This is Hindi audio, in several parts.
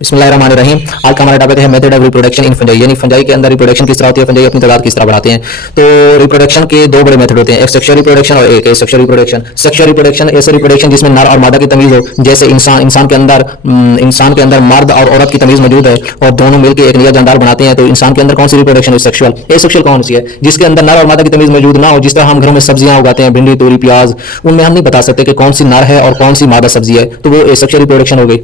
बिस्मिल्लाहिर्रहमानिर्रहीम। आज का हमारा टॉपिक है method of reproduction in fungi, यानी फंजाई के अंदर रिप्रोडक्शन किस तरह होती है, फंजाई अपनी तादाद किस तरह बढ़ाते हैं। तो रिप्रोडक्शन के दो बड़े मेथड होते हैं, एक सेक्सुअल रिप्रोडक्शन और एक सेक्सुअल रिप्रोडक्शन। सेक्सुअल रिप्रोडक्शन ऐसे रिप्रोडक्शन जिसमें नर और मादा की तमीज हो, जैसे इंसान के अंदर मर्द और औरत की तमीज मौजूद है और दोनों मिलकर एक नया जानदार बनाते हैं। तो इंसान के अंदर कौन सी रिप्रोडक्शन है? सेक्सुअल। एसेक्सुअल कौन सी है? जिसके अंदर नर और मादा की तमीज मौजूद ना हो। जिस तरह हम घरों में सब्जियां उगाते हैं, भिंडी, तोरी, प्याज, उनमें हम नहीं बता सकते कि कौन सी नर है और कौन सी मादा सब्जी है, तो वो एसेक्सुअल रिप्रोडक्शन हो गई।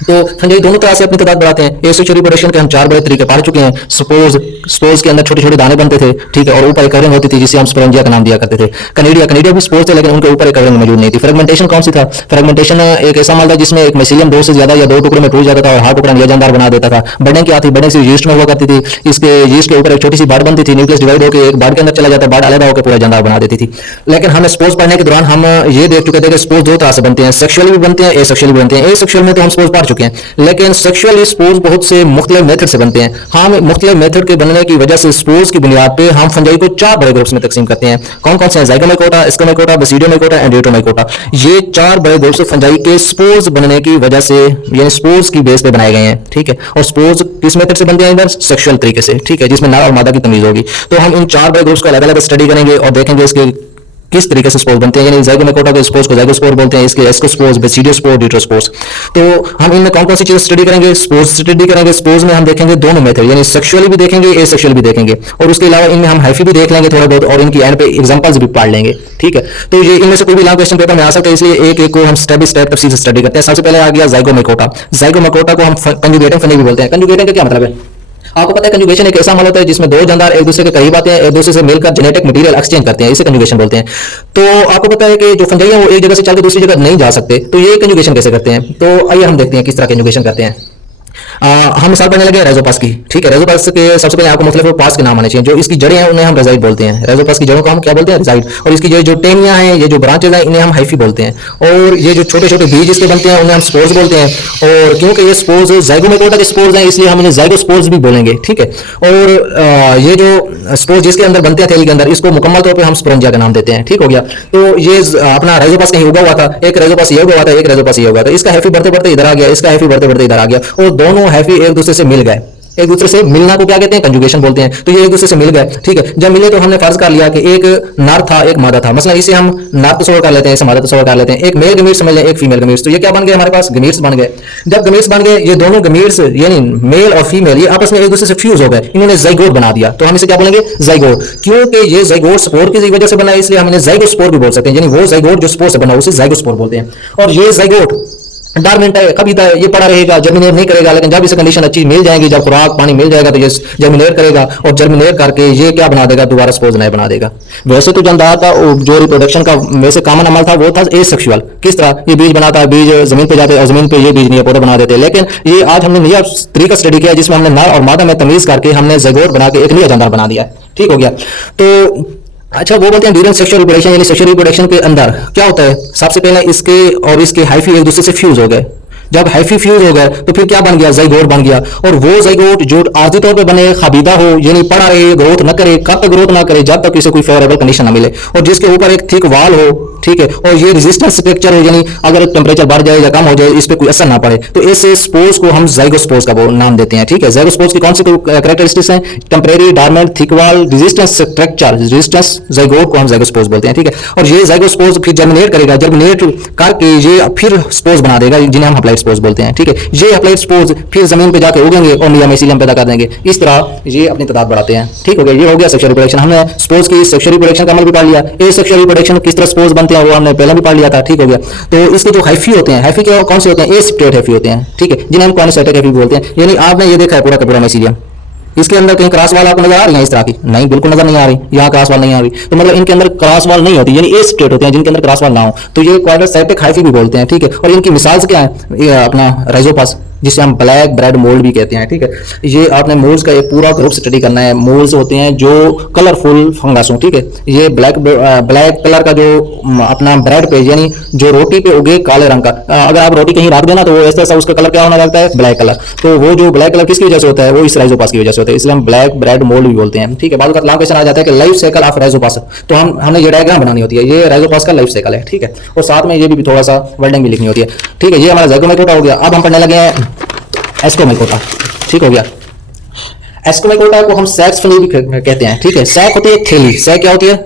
तो फंजाई दोनों तरह से अपनी तादाद बढ़ाते हैं। एसेक्सुअल रिप्रोडक्शन के हम चार बड़े तरीके पढ़ चुके हैं। स्पोर्स के अंदर छोटे छोटे दाने बनते थे, ठीक है, और ऊपर एक कवरिंग होती थी जिसे हम स्पोरेंजिया का नाम दिया करते थे। कनेडिया भी स्पोर्स थे, लेकिन उनके ऊपर एक कवरिंग मौजूद नहीं थी। फ्रेगमेंटेशन कौन सी था? फ्रेगमेंटेशन एक ऐसा माल था जिसमें एक मिसिलियम दो से ज्यादा या दो टुकड़े में टूट जाता था और हर टुकड़ा नया जानदार बना देता था। बर्डिंग क्या थी? बर्डिंग से यीस्ट में हुआ करती थी। इसके यीस्ट के ऊपर एक छोटी सी बाड़ बनती थी, न्यूक्लियस डिवाइड होकर एक बाड़ के अंदर चला जाता, बाड़ अलग होकर पूरा जानदार बना देती थी। लेकिन हम स्पोर्स पढ़ने के दौरान हम ये देख चुके थे कि स्पोर्स दो तरह से बनते हैं, सेक्सुअली भी बनते हैं, एसेक्सुअली भी बनते हैं। एसेक्सुअल में तो हम स्पोर्स पढ़ चुके हैं, लेकिन सेक्सुअल स्पोर्स बहुत से मुख्तलिफ मेथड से बनते हैं। हम मुख्तलिफ मेथड के बनने की वजह से स्पोर्स की बुनियाद पे हम फंजाई को चार बड़े ग्रुप्स में तकसीम करते हैं। कौन कौन से हैं? ज़ाइगोमाइकोटा, एस्कोमाइकोटा, बेसिडियोमाइकोटा एंड एट्रोमाइकोटा। ये चार बड़े ग्रुप्स फंजाई के स्पोर्स बनने की वजह से, यानी स्पोर्स की बेस पे बनाए गए हैं, ठीक है। और स्पोर्स किस मेथड से बनते हैं? सेक्सुअल तरीके से, ठीक है, जिसमें नर और मादा की तमीज होगी। तो हम इन चार बड़े ग्रुप्स को अलग अलग स्टडी करेंगे और देखेंगे इसके किस तरीके से स्पोर्स बनते हैं। यानी ज़ाइगोमाइकोटा के स्पोर्स को ज़ाइगोस्पोर बोलते हैं, इसके एस्कोस्पोर्स, बेसिडियोस्पोर, डिट्रोस्पोर्स। तो हम इनमें कौन कौन सी चीजें स्टडी करेंगे? स्पोर्स स्टडी करेंगे। स्पोर्स में हम देखेंगे दोनों मेथड, यानी सेक्सुअली भी देखेंगे, एसेक्सुअल भी देखेंगे, और उसके अलावा इनमें हम हाइफी भी देख लेंगे थोड़ा बहुत, और इनकी एंड पे एग्जांपल्स भी पढ़ लेंगे, ठीक है। तो ये इनमें से कोई भी लॉन्ग क्वेश्चन पेपर में आ सकता है, इसलिए एक एक को हम स्टेप बाय स्टेप तफसील से स्टडी करते हैं। सबसे पहले आ गया ज़ाइगोमाइकोटा। ज़ाइगोमाइकोटा को हम कंजुगेटिंग फंजाई भी बोलते हैं। कंजुगेटिंग का क्या मतलब है? आपको पता है कंजुगेशन एक ऐसा अमल होता है जिसमें दो जानदार एक दूसरे के करीब आते हैं, एक दूसरे से मिलकर जेनेटिक मटेरियल एक्सचेंज करते हैं, इसे कंजुगेशन बोलते हैं। तो आपको पता है कि जो फंजाई है वो एक जगह से चलकर दूसरी जगह नहीं जा सकते, तो ये कंजुगेशन कैसे करते हैं? तो आइए हम देखते हैं किस तरह कंजुगेशन करते हैं। हम मिसाल पढ़ने लगे रेजोपास की, ठीक है। रेजोपास के सबसे पहले आपको मुख्तलिफ पास के नाम आने चाहिए। जो इसकी जड़ें हैं उन्हें हम रेजाइड बोलते हैं। रेजोपास की जड़ों को हम क्या बोलते हैं? रेजाइड। और इसकी जो टेनिया हैं, ये जो ब्रांचेज हैं, इन्हें हम हाइफी बोलते हैं। और ये जो छोटे छोटे बीज इसके बनते हैं उन्हें हम स्पोर्स बोलते हैं। और क्योंकि ये स्पोर्स ज़ाइगोमाइकोटा के स्पोर्स हैं, इसलिए हम इन्हें ज़ाइगोस्पोर्स भी बोलेंगे, ठीक है। और ये जो स्पोर्स जिसके अंदर बनते हैं थैली के अंदर, इसको मुकम्मल तौर पर हम स्पोरेंजिया का नाम देते हैं, ठीक हो गया। तो ये अपना रेजोपास कहीं उगा हुआ था, एक रेजोपास ये उगा हुआ था, एक रेजोपास ये उगा था। इसका हैफी बढ़ते बढ़ते इधर आ गया, इसका हैफी बढ़ते बढ़ते इधर आ गया, और दोनों हैफी एक दूसरे से मिल गए। एक दूसरे से मिलना को क्या कहते हैं? कंजुगेशन बोलते हैं। तो ये एक दूसरे से मिल गए, ठीक है। जब मिले तो हमने फर्ज कर लिया कि एक नर था, एक मादा था। मसलन इसे हम नर तस्वर कर लेते हैं, इसे मादा तस्वर कर लेते हैं। एक मेल गमीट्स समझ लें, एक फीमेल गमीट्स। तो ये क्या बन गए? हमारे पास गमीट्स बन गए। जब गमीट्स बन गए, ये दोनों गमीट्स यानी मेल और फीमेल, ये आपस में एक दूसरे से फ्यूज हो गए, इन्होंने ज़ाइगोट बना दिया। तो हम इसे क्या बोलेंगे? ज़ाइगोट। क्योंकि ये ज़ाइगोट स्पोर की वजह से बना है, इसलिए हम इन्हें ज़ाइगोस्पोर भी बोल सकते हैं। यानी वो ज़ाइगोट जो स्पोर से बना उसे ज़ाइगोस्पोर बोलते हैं। और ये ज़ाइगोट डॉर्मेंट है, कभी ये पड़ा रहेगा, जर्मिनेट नहीं करेगा, लेकिन जब इसे कंडीशन अच्छी मिल जाएगी, जब खुराक पानी मिल जाएगा, तो ये जर्मिनेट करेगा, और जर्मिनेट करके ये क्या बना देगा? दोबारा स्पोर्स नए बना देगा। वैसे तो जानदार का जो रिप्रोडक्शन का वैसे कॉमन अमल था वो था एसेक्सुअल। किस तरह? ये बीज बनाता है, बीज जमीन पे जाते हैं और जमीन पे ये बीज नया पौधा बना देते हैं। लेकिन ये आज हमने नया तरीका स्टडी किया जिसमें हमने नर और मादा में तमीज करके हमने ज़ाइगोट बना के एक नया जानदार बना दिया, ठीक हो गया। तो अच्छा, वो बोलते हैं ड्यूरिंग सेक्सुअल रिप्रोडक्शन, यानी सेक्सुअल रिप्रोडक्शन के अंदर क्या होता है? सबसे पहले इसके और इसके हाइफी एक दूसरे से फ्यूज हो गए। जब हाइफी फ्यूज हो गए तो फिर क्या बन गया? ज़ाइगोट बन गया। और वो ज़ाइगोट जो आर्जी तौर पे बने, खाबीदा हो, यानी पड़ा रहे, ग्रोथ न करे। कब तक ग्रोथ ना करे? जब तक इसे कोई फेवरेबल कंडीशन ना मिले, और जिसके ऊपर एक थिक वाल हो, ठीक है, और ये रेजिस्टेंस स्ट्रक्चर हो, यानी अगर टेम्परेचर बढ़ जाए या कम हो जाए इस पर कोई असर ना पड़े, तो ऐसे स्पोर्स को हम ज़ाइगोस्पोर्स का नाम देते हैं, ठीक है। ज़ाइगोस्पोर्स की कौन सी कैरेक्टरिस्टिक्स हैं? टेम्परेरी, डॉर्मेंट, थिक वाल, रेजिस्टेंस स्ट्रक्चर, रेजिस्टेंस, ज़ाइगोट को हम ज़ाइगोस्पोर्स बोलते हैं, ठीक है। और ये ज़ाइगोस्पोर्स फिर जर्मिनेट करेगा, जर्मिनेट करके ये फिर स्पोर्स बना देगा, जिन्हें हम अप्लाइड स्पोर्स बोलते हैं, ठीक है। ये अप्लाइड स्पोर्स फिर जमीन पे जाके उगेंगे और नया मिसिलियम पैदा कर देंगे। इस तरह ये अपनी तादाद बढ़ाते हैं, ठीक हो गया। ये हो गया सेक्सुअल रिप्रोडक्शन। हमने स्पोर्स की सेक्सुअल रिप्रोडक्शन का अमल भी पढ़ लिया। एसेक्सुअल रिप्रोडक्शन किस तरह स्पोर्स बनते हैं वो हमने पहले भी पढ़ लिया था, ठीक हो गया। तो इसके जो हाइफी होते हैं, हाइफी के कौन से होते हैं? एसेप्टेट हाइफी होते हैं, ठीक है, जिन्हें हम कॉनिसेटेड हाइफी बोलते हैं। यानी आपने ये देखा है पूरा का पूरा मिसिलियम, इसके अंदर कहीं क्रॉस वाल आपको नजर आ रही है इस तरह की? नहीं, बिल्कुल नजर नहीं आ रही। यहाँ क्रॉस वाल नहीं आ रही, तो मतलब इनके अंदर क्रॉस वाल नहीं होती, यानी एसेप्टेट होते हैं जिनके अंदर क्रॉस वाल ना हो, तो ये क्वाड्रोसेप्टिक हाइफी भी बोलते हैं, ठीक है। और इनकी मिसाल क्या है? ये अपना राइजोपास, जिसे हम ब्लैक ब्रेड मोल्ड भी कहते हैं, ठीक है। ये आपने मोल्ड्स का एक पूरा ग्रुप स्टडी करना है। मोल्ड्स होते हैं जो कलरफुल फंगस हो, ठीक है। ये ब्लैक कलर का जो अपना ब्रेड पे, यानी जो रोटी पे उगे काले रंग का, अगर आप रोटी कहीं रख देना तो वो ऐसा उसका कलर क्या होना लगता है? Black colour. तो वो जो ब्लैक कलर किसकी वजह से होता है? वो इस राइजोपास की वजह से होता है, इसलिए हम ब्लैक ब्रेड मोल्ड भी बोलते हैं, ठीक है। बाद में क्वेश्चन आ जाता है कि लाइफ साइकिल ऑफ राइजोपास, तो हमने ये डायग्राम बनानी होती है, ये राइजोपास का लाइफ साइकिल है, ठीक है। और साथ में ये भी थोड़ा सा वर्डिंग भी लिखनी होती है, ठीक है। ये हमारा ज़ाइगोमाइकोटा हो गया। अब हम पढ़ने लगे हैं एस्कोमाइकोटा। ठीक हो गया। एस्कोमाइकोटा को हम सैक्स फंजाई भी कहते हैं। ठीक है, सैक होती है थैली, सैक क्या होती है?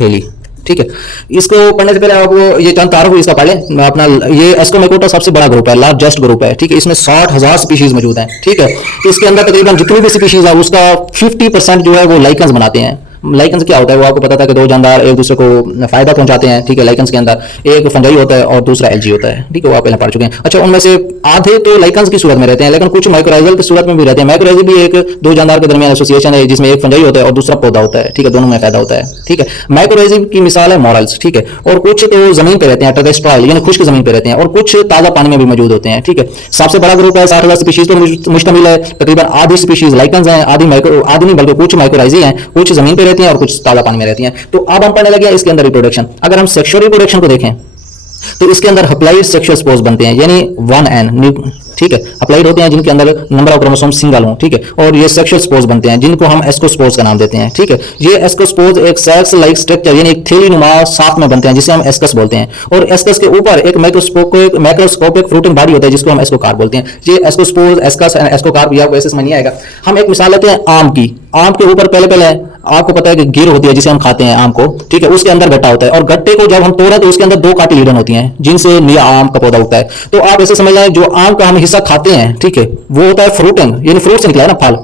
थैली। ठीक है, इसको पढ़ने से पहले आप ये चंद तारुफ इसका पढ़ लें अपना। ये एस्कोमाइकोटा सबसे बड़ा ग्रुप है, लार्जेस्ट ग्रुप है। ठीक है, इसमें 60,000 स्पीशीज मौजूद हैं। ठीक है, इसके अंदर तकरीबन जितनी भी स्पीशीज है उसका 50% जो है वो लाइकन्स बनाते हैं। लाइकन्स क्या होता है वो आपको पता था कि दो जानदार एक दूसरे को फायदा पहुंचाते हैं। ठीक है, लाइकन्स के अंदर एक फंजाई होता है और दूसरा एलजी होता है। ठीक है, वो आप पहले पढ़ चुके हैं। अच्छा, उनमें से आधे तो लाइकन्स की सूरत में रहते हैं, लेकिन कुछ माइक्रोराइजल की सूरत में भी रहते हैं। माइक्रोराइजल भी एक दो जानदार के दरमियान एसोसिएशन है जिसमें एक फंजाई होता है और दूसरा पौधा होता है। ठीक है, दोनों में फायदा होता है। ठीक है, माइक्रोराइजल की मिसाल है मॉरल्स। ठीक है, और कुछ तो जमीन पे रहते हैं, टेरेस्ट्रियल यानी खुश्क जमीन पे रहते हैं, और कुछ ताजा पानी में भी मौजूद होते हैं। ठीक है, सबसे बड़ा ग्रुप है, 60,000 स्पीशीज पर मुश्तमिल है। तकरीबन आधी स्पीशीज लाइकन्स हैं, आधी नहीं बल्कि कुछ माइक्रोराइजल हैं, कुछ जमीन पे रहती हैं और कुछ ताजा पानी में रहती हैं। तो अब हम पढ़ने लगे इसके अंदर रिप्रोडक्शन। अगर हम सेक्सुअल रिप्रोडक्शन को देखें तो इसके अंदर हप्लाइड सेक्सुअल स्पोर्स बनते हैं, यानी 1N। ठीक है, हप्लाइड होते हैं जिनके अंदर नंबर ऑफ क्रोमोसोम सिंगल हो। ठीक है, और ये सेक्सुअल स्पोर्स बनते हैं जिनको हम एस्कोस्पोर्स का नाम देते हैं। ठीक है, ये एस्कोस्पोर्स एक सेक्स लाइक स्ट्रक्चर यानी एक थैली नुमा साथ में बनते हैं जिसे हम एस्कस बोलते हैं, और एस्कस के ऊपर एक मैक्रोस्कोपिक फ्रूटिंग बॉडी होता है जिसको हम एस्कोकार्प बोलते हैं। ये एस्कोस्पोर्स, एस्कस एंड एस्कोकार्प ये आपको ऐसे समझ नहीं आएगा। हम एक मिसाल लेते हैं आम की। आम के ऊपर पहले आपको पता है कि गिर होती है जिसे हम खाते हैं आम को। ठीक है, उसके अंदर गट्टा होता है, और गट्टे को जब हम तोड़े तो उसके अंदर दो कार्टिलेडन होती हैं जिनसे नया आम का पौधा उगता है। तो आप ऐसे समझ लें जो आम का हम हिस्सा खाते हैं, ठीक है, वो होता है फ्रूटिंग यानी फ्रूट से निकला है ना, फल।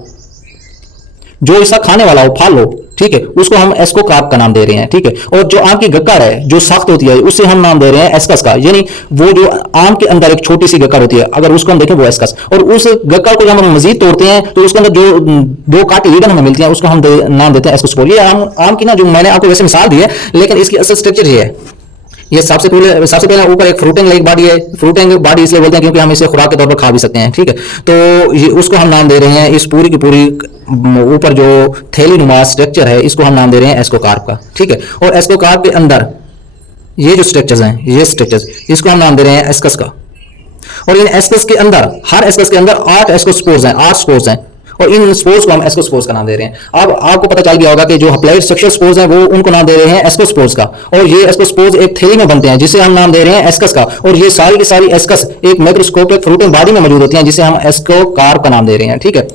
जो हिस्सा खाने वाला हो, फल हो, ठीक है, उसको हम एस्कोकार्प का नाम दे रहे हैं। ठीक है, और जो आम की गक्कड़ है जो सख्त होती है उसे हम नाम दे रहे हैं एस्कस का, यानी वो जो आम के अंदर एक छोटी सी गक्कड़ होती है अगर उसको हम देखें वो एस्कस। और उस गक्कड़ को जब हम मजीद तोड़ते हैं तो उसके अंदर जो दो कार्टिलेडन हमें मिलती हैं उसको हम नाम देते हैं एस्कोस्पोर। ये आम की ना जो मैंने आपको वैसे मिसाल दी है, लेकिन इसकी असल स्ट्रक्चर ये है। ये सबसे पहले ऊपर एक फ्रूटिंग लाइक बॉडी है। फ्रूटिंग बॉडी इसलिए बोलते हैं क्योंकि हम इसे खुराक के तौर पर खा भी सकते हैं। ठीक है, तो ये उसको हम नाम दे रहे हैं, इस पूरी की पूरी ऊपर जो थैली नुमा स्ट्रक्चर है इसको हम नाम दे रहे हैं एस्कोकार्प का। ठीक है, और एस्कोकार्प के अंदर ये जो स्ट्रक्चर्स हैं, ये स्ट्रक्चर्स इसको हम नाम दे रहे हैं एस्कस का। और इन एस्कस के अंदर, हर एस्कस के अंदर 8 एस्कोस्पोर्स हैं, 8 स्पोर्स हैं, और इन स्पोर्स को हम एस्कोस्पोर्स का नाम दे रहे हैं। अब आपको पता चल गया होगा कि जो हप्लाइड सेक्सुअल स्पोर्स हैं वो उनको नाम दे रहे हैं एस्कोस्पोर्स का, और ये एस्कोस्पोर्स एक थैली में बनते हैं जिसे हम नाम दे रहे हैं एस्कस का। और ये सारी की सारी एस्कस एक माइक्रोस्कोपिक फ्रूटिंग बॉडी में मौजूद होती हैं जिसे हम एस्कोकार्प का नाम दे रहे हैं। ठीक है,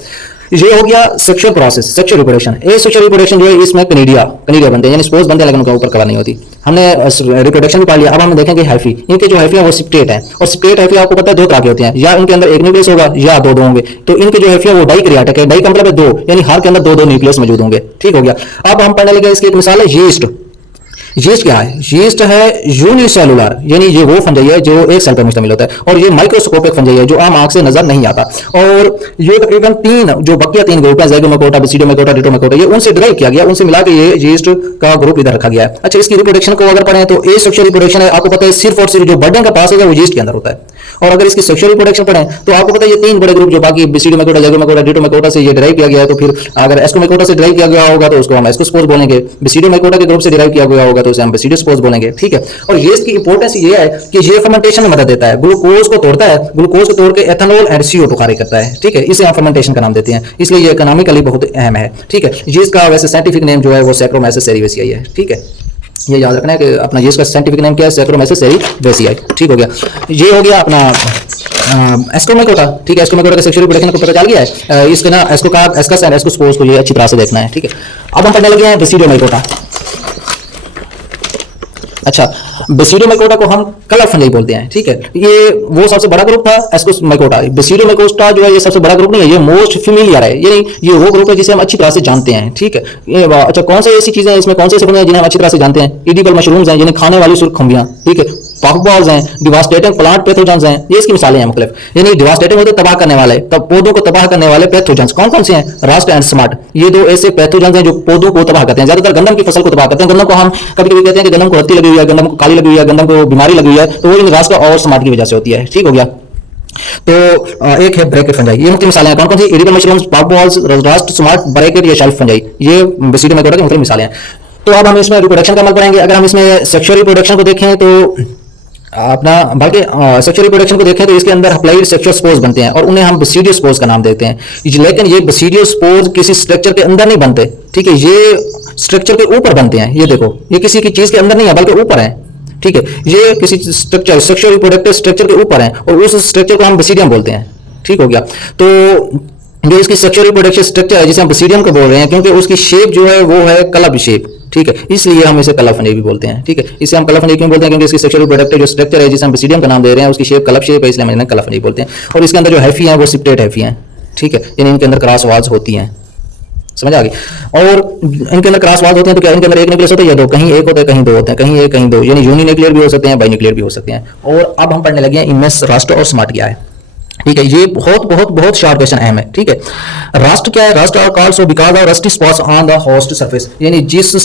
ये हो गया सेक्सुअल प्रोसेस, सेक्सुअल रिप्रोडक्शन। ए सेक्सुअल रिप्रोडक्शन जो है इसमें कनीडिया बनते हैं, यानी स्पोर्स बनते हैं लेकिन उनके ऊपर कवर नहीं होती। हमने रिप्रोडक्शन भी पढ़ लिया। अब हम देखेंगे हाइफी। इनके जो हाइफी है वो सेप्टेट है, और सेप्टेट हाइफी आपको पता है दो तरह के होते हैं, या इनके अंदर एक न्यूक्लियस होगा या दो होंगे। तो इनके जो हाइफी है वो डाइकैरियोटिक है। डाई का मतलब है दो, यानी हर के अंदर दो न्यूक्लियस मौजूद होंगे। ठीक हो गया। अब हम पढ़ने लगे इसकी एक मिसाल है यीस्ट। यीस्ट क्या है? यीस्ट है यूनिसेलुलर, यानी ये वो फंजाई है जो एक सेल पर मुश्तमिल होता है, और ये माइक्रोस्कोपिक फंजाई है जो आम आंख से नजर नहीं आता। और ये तकरीबन जो बकिया 3 ग्रुप है, ज़ाइगोमाइकोटा, बेसिडोमाइकोटा, डिप्लोमाइकोटा, ये उनसे डिराइव किया गया, उनसे मिला के ये यीस्ट का ग्रुप इधर रखा गया है। अच्छा, इसकी रिप्रोडक्शन को अगर पढ़ें तो ए सेक्सुअल रिप्रोडक्शन है, आपको पता है सिर्फ और सिर्फ जो बर्डन का पास है वो यीस्ट के अंदर होता है। और अगर इसकी सेक्सुअल रिप्रोडक्शन पढ़ें तो आपको पता है ये 3 बड़े ग्रुप जो बाकी बेसिडोमाइकोटा, ज़ाइगोमाइकोटा, डिप्लोमाइकोटा से ये डिराइव किया गया है। तो फिर अगर एस्कोमाइकोटा से डिराइव किया गया होगा तो उसको हम एस्कोस्पोर्स बोलेंगे, बेसिडोमाइकोटा के ग्रुप से डिराइव किया गया होगा तो उसे हम बेसिडोस्पोर्स बोलेंगे। ठीक है, और यीस्ट की इंपॉर्टेंस ये है कि ये फर्मेंटेशन में मदद देता है, ग्लूकोज को तोड़ता है, ग्लूकोज को तोड़ के एथेनॉल एंड CO2 खारिज करता है। ठीक है, इसे हम फर्मेंटेशन का नाम देते हैं, इसलिए ये इकोनॉमिकली बहुत अहम है। ठीक है, यीस्ट का वैसे साइंटिफिक नेम जो है वो सैक्रोमाइसिस सेरिवेसियाई है। ठीक है, ये याद रखना है कि अपना यीस्ट का साइंटिफिक नेम क्या है, सैक्रोमाइसिस सेरिवेसियाई। ठीक हो गया। ये हो गया अपना एस्कोमाइकोटा। ठीक है, एस्कोमाइकोटा का सेक्सुअल रिप्रोडक्शन को पता चल गया है। इसके ना एस्कोकार्प, एस्कस एंड एस्कोस्पोर्स को ये अच्छी तरह से देखना है। ठीक है, अब हम पढ़ने लगे हैं बेसिडोमाइकोटा। अच्छा, बेसिडोमाइकोटा को हम कलर फंजाई बोलते हैं। ठीक है, ये वो सबसे बड़ा ग्रुप था एस्कोमाइकोटा। बेसिडोमाइकोटा जो है ये सबसे बड़ा ग्रुप नहीं है, ये मोस्ट फेमिलियर है, यानी ये वो ग्रुप है जिसे हम अच्छी तरह से जानते हैं। ठीक है, ये अच्छा, कौन सी ऐसी चीजें हैं इसमें, कौन से ऐसे बंदे हैं जिन्हें हम अच्छी तरह से जानते हैं? एडिबल मशरूम्स हैं, जिन्हें खाने वाली सुरखंबियां। ठीक है, पॉकबॉल्स हैं, डिवास्टेटिंग प्लांट पैथोजेंस हैं, ये इसकी मिसालें हैं मुख्तलिफ, यानी डिवास्टेटिंग होते तबाह करने वाले, तब पौधों को तबाह करने वाले पैथोजेंस कौन कौन से हैं? रस्ट एंड स्मार्ट, ये 2 ऐसे पैथोजेंस हैं जो पौधों को तबाह करते हैं। ज्यादातर गंदम की फसल को तबाह करते हैं। गंदम को हम कभी कभी कहते हैं कि गंदम को रत्ती लगी हुई है, गंदम को काली लगी हुई है, गंदम को बीमारी लगी हुई है, तो वो इन रस्ट और स्मार्ट की वजह से होती है। ठीक हो गया। तो एक है ब्रैकेट फंजाई, ये मुख्य मिसालें हैं कौन कौन सी? Edible mushrooms, puffballs, rust, smuts, bracket या शेल्फ फंजाई, ये बेसिडोमाइकोटा की मुख्य मिसालें हैं। तो अब हम इसमें रिप्रोडक्शन का अमल पढ़ेंगे। अगर हम इसमें सेक्सुअल रिप्रोडक्शन को देखें तो अपना बल्कि सेक्सुअल रिप्रोडक्शन को देखें तो इसके अंदर हप्लाइड सेक्सुअल स्पोर्स बनते हैं और उन्हें हम बेसिडियो स्पोर्स का नाम देते हैं। लेकिन ये बेसिडियो स्पोर्स किसी स्ट्रक्चर के अंदर नहीं बनते। ठीक है, ये स्ट्रक्चर के ऊपर बनते हैं। ये देखो, ये किसी की चीज के अंदर नहीं है बल्कि ऊपर है। ठीक है, ये किसी स्ट्रक्चर, सेक्सुअल रिप्रोडक्टिव स्ट्रक्चर के ऊपर है और उस स्ट्रक्चर को हम बेसिडियम बोलते हैं। ठीक हो गया। तो जो इसकी सेक्सुअल रिप्रोडक्शन स्ट्रक्चर है जिसे हम बसीडियम को बोल रहे हैं, क्योंकि उसकी शेप जो है वो है कलब शेप, ठीक है, इसलिए हम इसे कलप फंजाई भी बोलते हैं, ठीक है। इसे हम कलप फंजाई क्यों बोलते हैं, क्योंकि इसकी सेक्सुअल रिप्रोडक्टिव जो स्ट्रक्चर है जिसे हम बसीडियम का नाम दे रहे हैं, उसकी शेप कलप शेप है, इसलिए हम इन्हें कलप फंजाई बोलते हैं। और इसके अंदर जो हैफी हैं वो सिप्टेट हैफी हैं, ठीक है, यानी इनके अंदर क्रॉस वाल्स होती हैं, समझ आ गई। और इनके अंदर क्रॉस वाल्स होते हैं तो क्या इनके अंदर एक न्यूक्लियस होता है या दो, कहीं एक होता है कहीं दो होते हैं, कहीं एक कहीं दो, यानी यूनिन्यूक्लियर भी हो सकते हैं, बाइन्यूक्लियर भी हो सकते हैं। और अब हम पढ़ने लगे हैं इनमें रास्ट और स्मार्ट क्या है, ठीक है। ये बहुत बहुत बहुत शार्प क्वेश्चन अहम है, ठीक है। रस्ट क्या है, rust are called so because of rusty spots on the host surface, यानी जिस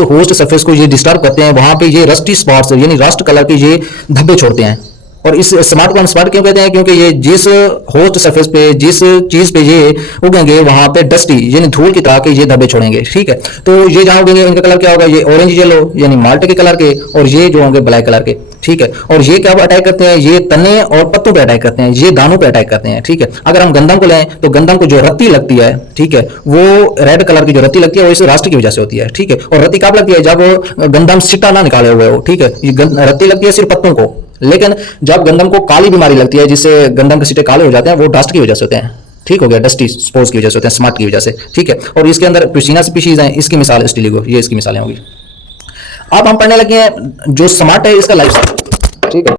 होस्ट सरफेस को ये डिस्टर्ब करते हैं वहां पे ये रस्टी स्पॉट्स यानी रस्ट कलर के ये धब्बे छोड़ते हैं। और इस स्मार्ट को हम स्मार्ट क्यों कहते हैं, क्योंकि ये जिस होस्ट सरफेस पे जिस चीज पे ये उगेंगे वहां पे डस्टी यानी धूल की तरह के ये धब्बे छोड़ेंगे, ठीक है। तो ये जहां उगेंगे इनका कलर क्या होगा, ये ऑरेंज येलो यानी माल्टे के कलर के, और ये जो होंगे ब्लैक कलर के, ठीक है। और ये क्या अटैक करते हैं, ये तने और पत्तों पे अटैक करते हैं, ये दानों पे अटैक करते हैं, ठीक है। अगर हम गंदम को लें तो गंदम को जो रत्ती लगती है, ठीक है, वो रेड कलर की जो रत्ती लगती है वो इस राष्ट्र की वजह से होती है, ठीक है। और रत्ती कब लगती है, जब गंदम सिट्टा ना निकाले हुए हो, ठीक है। ये रत्ती लगती है सिर्फ पत्तों को, लेकिन जब गंदम को काली बीमारी लगती है जिससे गंदम के सिट्टे काले हो जाते हैं, वो डस्ट की वजह से होते हैं, ठीक हो गया, डस्टी स्पोर्स की वजह से होते हैं, स्मार्ट की वजह से, ठीक है। और इसके अंदर पिसीना स्पीशीज हैं, इसकी मिसाल स्टिलिगो, ये इसकी मिसालें होगी। अब हम पढ़ने लगे हैं जो स्मार्ट है इसका लाइफ साइकिल, ठीक है।